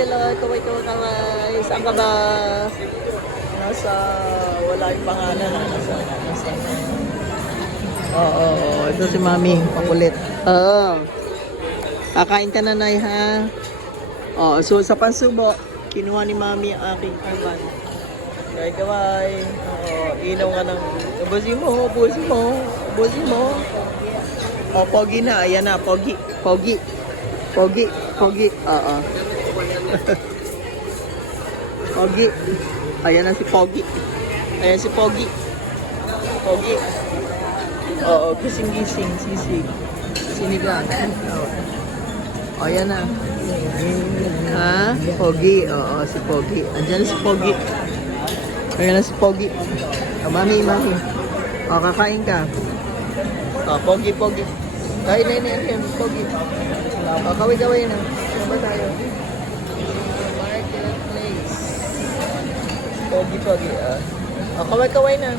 Keloy. Kaway. Saan ka ba? Nasa, wala yung pangalan. Nasa. Oo. Ito si Mami. Pakulit. Oo. Kakain ka na, Nay, ha? Oo. So, sa pansubo, kinuha ni Mami ang aking arban. Kaway. Oo. Inaw nga ng... Ubusin mo. O, pogi na. Ayan na, pogi. Oo. Pogi. Ayan na si Pogi. Ayan si Pogi. Oo, gising. Sisig. Sinigang. O, ayan na. Ha? Pogi. Oo, si Pogi. Andyan na si Pogi. Ayan na si Pogi. O, mami. O, kakain ka. O, Pogi. Kain na, Pogi. O, kaway na. Saan ba tayo? Market Place. Pogi. O, kaway na.